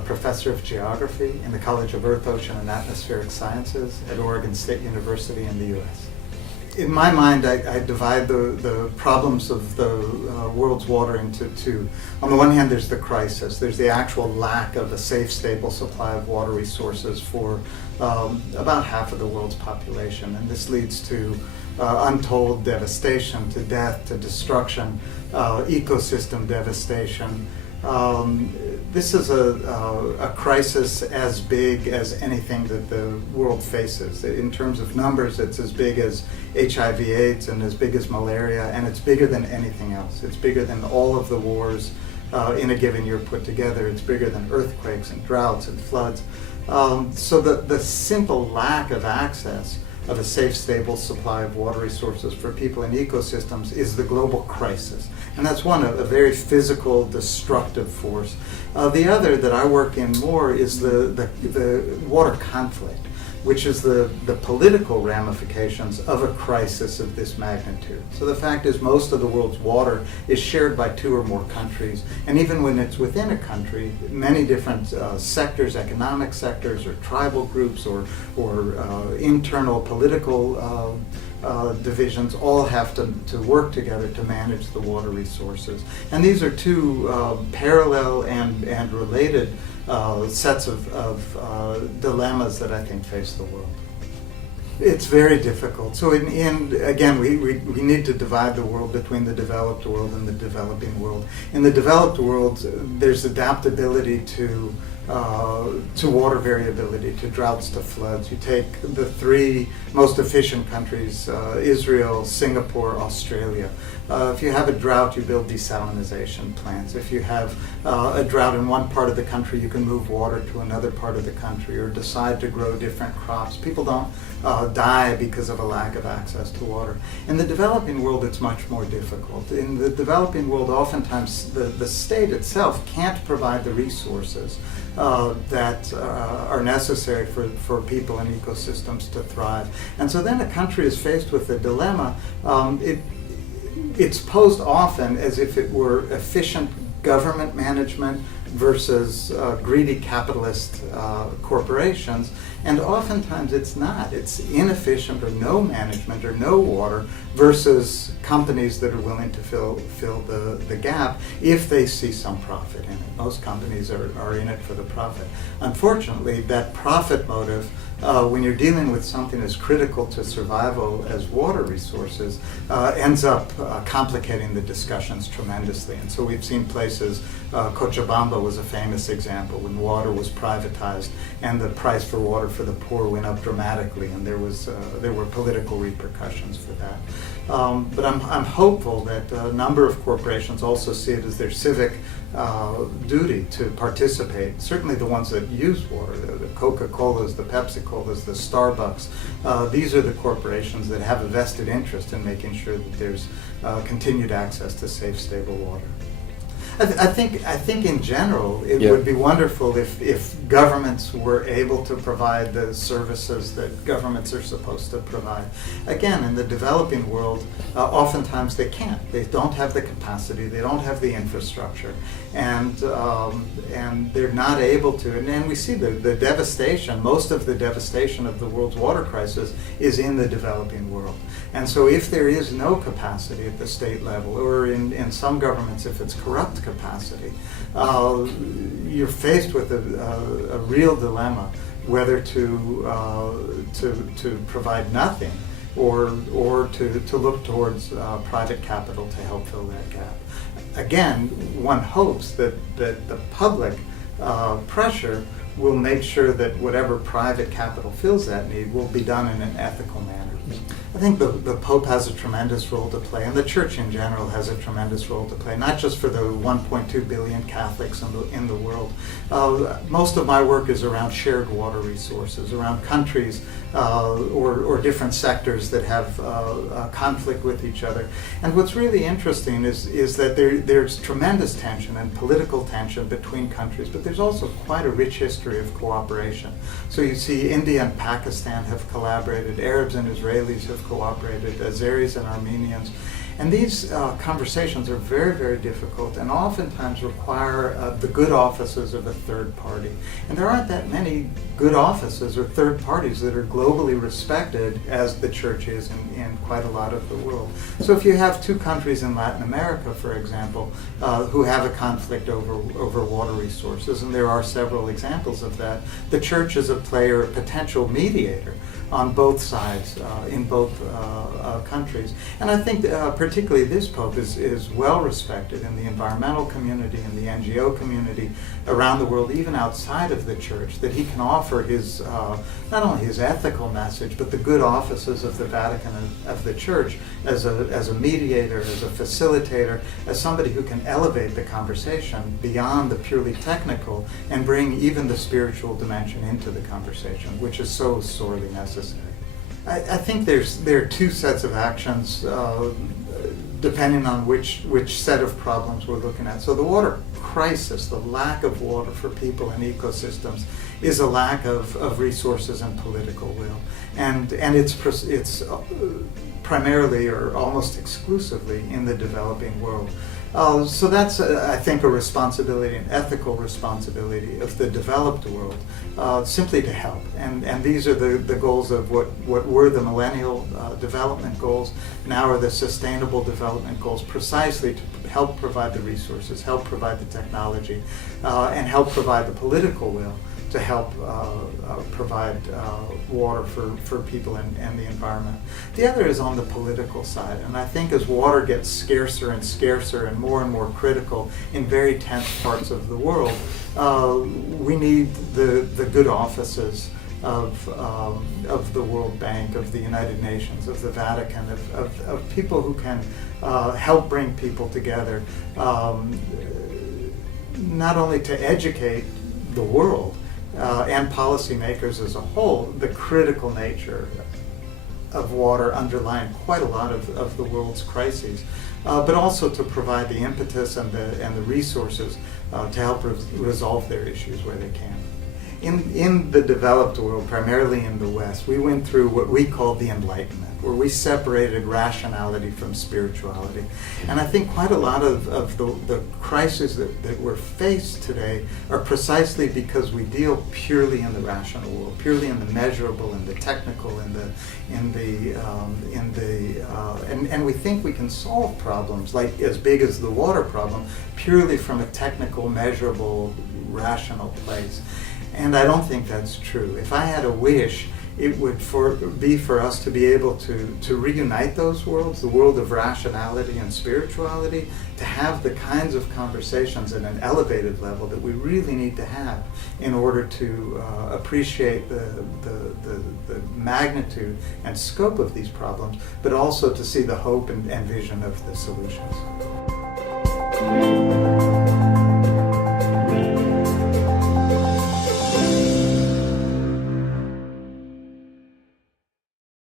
a professor of geography in the College of Earth, Ocean, and Atmospheric Sciences at Oregon State University in the U.S. In my mind, I divide the problems of the world's water into two. On the one hand, there's the crisis. There's the actual lack of a safe, stable supply of water resources for about half of the world's population. And this leads to untold devastation, to death, to destruction, ecosystem devastation. This is a crisis as big as anything that the world faces. In terms of numbers, it's as big as HIV/AIDS and as big as malaria, and it's bigger than anything else. It's bigger than all of the wars in a given year put together. It's bigger than earthquakes and droughts and floods. So the simple lack of access of a safe, stable supply of water resources for people and ecosystems is the global crisis. And that's one, a very physical, destructive force. The other that I work in more is the water conflict, which is the political ramifications of a crisis of this magnitude. So the fact is most of the world's water is shared by 2 or more countries, and even when it's within a country, many different sectors, economic sectors or tribal groups or internal political divisions all have to work together to manage the water resources. And these are two parallel and related sets of dilemmas that I think face the world. It's very difficult. So again, we need to divide the world between the developed world and the developing world. In the developed world, there's adaptability to water variability, to droughts, to floods. You take the 3 most efficient countries, Israel, Singapore, Australia. If you have a drought, you build desalination plants. If you have a drought in one part of the country, you can move water to another part of the country or decide to grow different crops. People don't die because of a lack of access to water. In the developing world, it's much more difficult. In the developing world, oftentimes the state itself can't provide the resources that are necessary for people and ecosystems to thrive. And so then a country is faced with a dilemma. It's posed often as if it were efficient government management versus greedy capitalist corporations, and oftentimes it's not. It's inefficient or no management or no water versus companies that are willing to fill the gap if they see some profit in it. Most companies are in it for the profit. Unfortunately, that profit motive, when you're dealing with something as critical to survival as water resources, ends up complicating the discussions tremendously. And so we've seen places, Cochabamba was a famous example, when water was privatized and the price for water for the poor went up dramatically, and there were political repercussions for that. But I'm hopeful that a number of corporations also see it as their civic duty to participate. Certainly the ones that use water, the Coca-Colas, the Pepsi-Colas, the Starbucks, these are the corporations that have a vested interest in making sure that there's continued access to safe, stable water. I think in general it would be wonderful if governments were able to provide the services that governments are supposed to provide. Again, in the developing world, oftentimes they can't. They don't have the capacity. They don't have the infrastructure, and they're not able to. And we see the devastation. Most of the devastation of the world's water crisis is in the developing world. And so if there is no capacity at the state level, or in some governments if it's corrupt capacity, you're faced with a real dilemma whether to provide nothing or to look towards private capital to help fill that gap. Again, one hopes that the public pressure will make sure that whatever private capital fills that need will be done in an ethical manner. I think the Pope has a tremendous role to play, and the Church in general has a tremendous role to play, not just for the 1.2 billion Catholics in the world. Most of my work is around shared water resources, around countries or different sectors that have conflict with each other. And what's really interesting is that there's tremendous tension and political tension between countries, but there's also quite a rich history of cooperation. So you see India and Pakistan have collaborated, Arabs and Israelis have cooperated, Azeris and Armenians. And these conversations are very, very difficult and oftentimes require the good offices of a third party. And there aren't that many good offices or third parties that are globally respected as the church is in quite a lot of the world. So if you have two countries in Latin America, for example, who have a conflict over water resources, and there are several examples of that, the church is a player, a potential mediator on both sides, in both countries. And I think particularly this Pope is well respected in the environmental community and the NGO community around the world, even outside of the church, that he can offer his, not only his ethical message, but the good offices of the Vatican and of the church as a mediator, as a facilitator, as somebody who can elevate the conversation beyond the purely technical and bring even the spiritual dimension into the conversation, which is so sorely necessary. I think there are two sets of actions depending on which set of problems we're looking at. So the water crisis, the lack of water for people and ecosystems, is a lack of resources and political will. And it's primarily or almost exclusively in the developing world. So that's, I think, a responsibility, an ethical responsibility of the developed world, simply to help. And these are the goals of what were the Millennial Development Goals, now are the Sustainable Development Goals, precisely to help provide the resources, help provide the technology, and help provide the political will to help provide water for people and the environment. The other is on the political side, and I think as water gets scarcer and scarcer and more critical in very tense parts of the world, we need the good offices of the World Bank, of the United Nations, of the Vatican, of people who can help bring people together, not only to educate the world, and policymakers as a whole, the critical nature of water underlying quite a lot of the world's crises, but also to provide the impetus and the resources to help resolve their issues where they can. In the developed world, primarily in the West, we went through what we call the Enlightenment, where we separated rationality from spirituality. And I think quite a lot of the crises that we're faced today are precisely because we deal purely in the rational world, purely in the measurable and the technical and we think we can solve problems like as big as the water problem purely from a technical, measurable, rational place. And I don't think that's true. If I had a wish, it would be for us to be able to reunite those worlds, the world of rationality and spirituality, to have the kinds of conversations at an elevated level that we really need to have in order to appreciate the magnitude and scope of these problems, but also to see the hope and vision of the solutions.